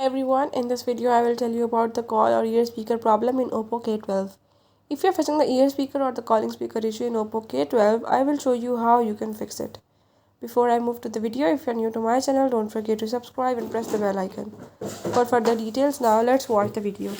Hi everyone, in this video I will tell you about the call or ear speaker problem in Oppo K12. If you are facing the ear speaker or the calling speaker issue in Oppo K12, I will show you how you can fix it. Before I move to the video, if you are new to my channel, don't forget to subscribe and press the bell icon. For further details, now let's watch the video.